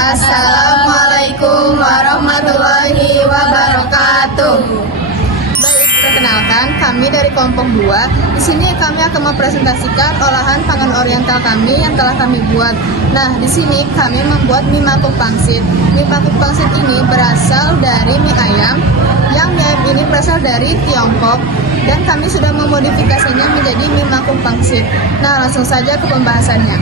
Assalamualaikum warahmatullahi wabarakatuh. Baik, perkenalkan kami dari kelompok 2. Di sini kami akan mempresentasikan olahan pangan oriental kami yang telah kami buat. Nah, di sini kami membuat mie mangkuk pangsit. Mie mangkuk pangsit ini berasal dari mie ayam, yang mie ayam ini berasal dari Tiongkok, dan kami sudah memodifikasinya menjadi mie mangkuk pangsit. Nah, langsung saja ke pembahasannya.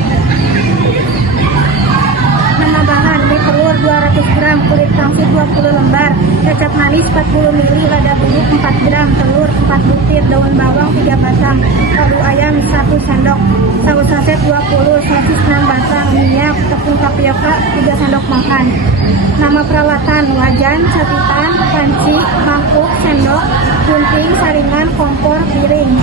Nama bahan: mie telur 200 gram, kulit pangsit 20 lembar, kecap manis 40 ml, lada bubuk 4 gram, telur 4 butir, daun bawang 3 batang, kaldu ayam 1 sendok, saus saset 20, sosis 6 batang, minyak, tepung tapioka 3 sendok makan. Nama peralatan: wajan, sapitan, panci, mangkuk, sendok, gunting, saringan, kompor, piring.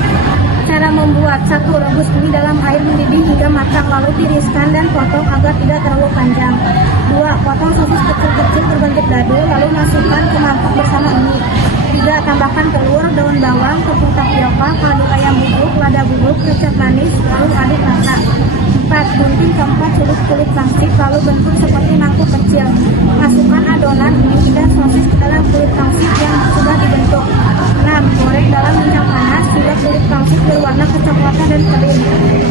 Cara membuat: 1. Rebus mie dalam air mendidih hingga matang, lalu tiriskan dan potong agar tidak terlalu panjang. 2. Potong sosis kecil-kecil berbentuk dadu, lalu masukkan ke mangkuk bersama mie. 3. Tambahkan telur, daun bawang, tepung tapioka, kaldu ayam bubuk, lada bubuk, kecap manis, lalu aduk rata. 4. Gunting keempat sudut kulit pangsit, lalu bentuk seperti mangkuk kecil. Masukkan adonan mie dan sosis ke dalam kulit pangsit yang sudah dibentuk. 6. Goreng dalam minyak panas hingga kulit pangsit berwarna kecoklatan dan kering.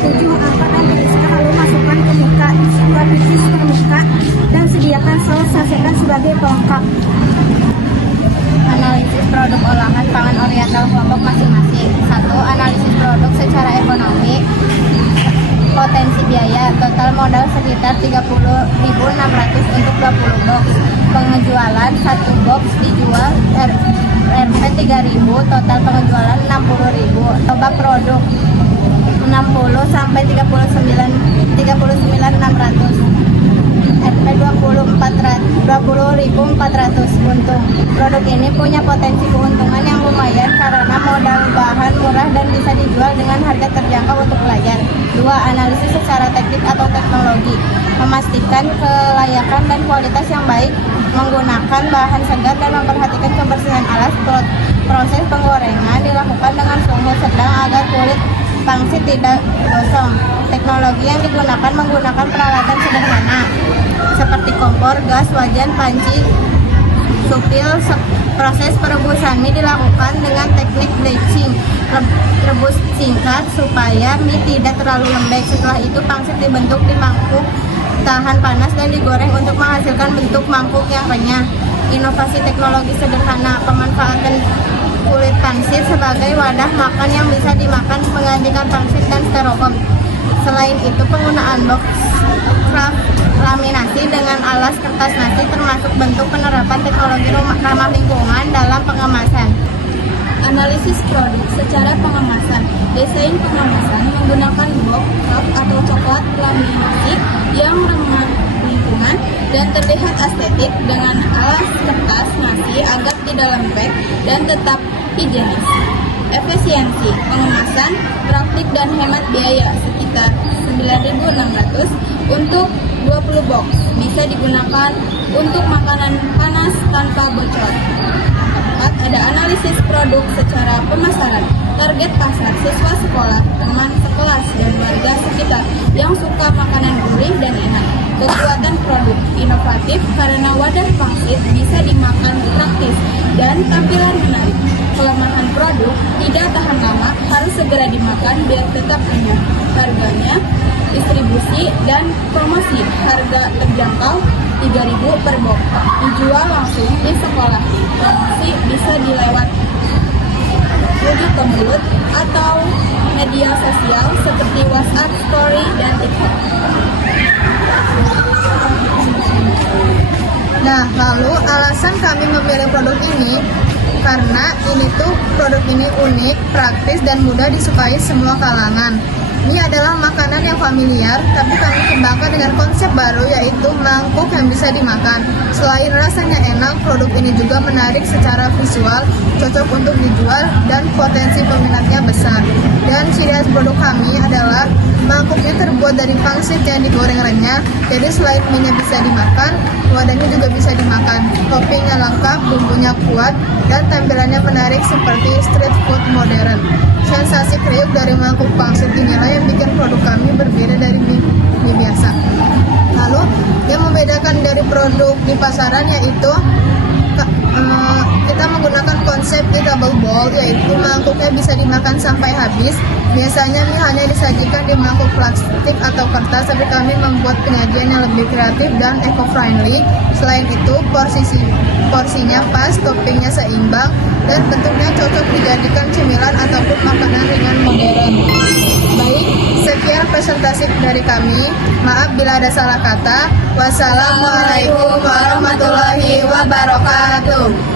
7. Angkat dan tiriskan, lalu masukkan ke muka, lapisi muka, dan sediakan saus sasetan sebagai pelengkap. Analisis produk olahan pangan oriental kelompok masing-masing. 1. Analisis produk secara ekonomi. Potensi biaya, total modal sekitar 30.600 untuk 20 box. Pengejualan 1 box dijual Rp 3.000, total pengejualan 60.000. Total produk 60 sampai 39.600. Rp 20.400 untung. Produk ini punya potensi keuntungan yang lumayan karena modal bahan murah dan bisa dijual dengan harga terjangkau untuk pelajar. 2. Analisis secara teknik atau teknologi. Memastikan kelayakan dan kualitas yang baik, menggunakan bahan segar dan memperhatikan kebersihan alas. Proses penggorengan dilakukan dengan suhu sedang agar kulit pangsit tidak gosong. Teknologi yang digunakan menggunakan peralatan sederhana seperti kompor, gas, wajan, panci, supil. Proses perebusan mie dilakukan dengan teknik batching, rebus singkat supaya mie tidak terlalu lembek. Setelah itu pangsit dibentuk di mangkuk tahan panas dan digoreng untuk menghasilkan bentuk mangkuk yang renyah. Inovasi teknologi sederhana, pemanfaatan kulit pangsit sebagai wadah makan yang bisa dimakan menggantikan pangsit dan styrofoam. Selain itu, penggunaan box craft laminasi dengan alas kertas nasi termasuk bentuk penerapan teknologi ramah lingkungan dalam pengemasan. Analisis produk secara pengemasan. Desain pengemasan menggunakan box craft atau coklat laminasi yang ramah lingkungan dan terlihat estetik dengan alas kertas nasi agar tidak lembek dan tetap higienis. Efisiensi pengemasan praktik dan hemat biaya sekitar 9.600 untuk 20 box. Bisa digunakan untuk makanan panas tanpa bocor. 4. Ada analisis produk secara pemasaran. Target pasar siswa sekolah, teman sekelas, dan warga sekitar yang suka makanan gurih dan enak. Kekuatan produk inovatif karena wadah pangsit bisa dimakan praktis dan tampilan menarik. Kelemahan produk tidak tahan lama, harus segera dimakan biar tetap renyah. Harganya, distribusi dan promosi. Harga terjangkau 3.000 per box. Dijual langsung di sekolah. Promosi bisa dilewat mulut ke mulut atau media sosial seperti WhatsApp, Story, dan TikTok. Nah, lalu alasan kami memilih produk ini karena produk ini unik, praktis, dan mudah disukai semua kalangan. Mie adalah makanan yang familiar, tapi kami kembangkan dengan konsep baru yaitu mangkuk yang bisa dimakan. Selain rasanya enak, produk ini juga menarik secara visual, cocok untuk dijual, dan potensi peminatnya besar. Dan ciri khas produk kami adalah mangkuknya terbuat dari pangsit yang digoreng renyah, jadi selain mie-nya bisa dimakan, wadahnya juga bisa dimakan. Toppingnya lengkap, bumbunya kuat, dan tampilannya menarik seperti street food modern. Sensasi kriuk dari mangkuk pangsit inilah yang bikin produk kami berbeda dari mie biasa. Lalu Yang membedakan dari produk di pasaran yaitu kita menggunakan konsep eatable bowl, yaitu mangkuknya bisa dimakan sampai habis. Biasanya mie hanya disajikan di mangkuk plastik atau kertas, tapi kami membuat penyajian yang lebih kreatif dan eco-friendly. Selain itu, porsinya pas, toppingnya seimbang, dan bentuknya cocok dijadikan cemilan ataupun makanan ringan modern. Baik, sekian presentasi dari kami. Maaf bila ada salah kata. Wassalamualaikum warahmatullahi wabarakatuh.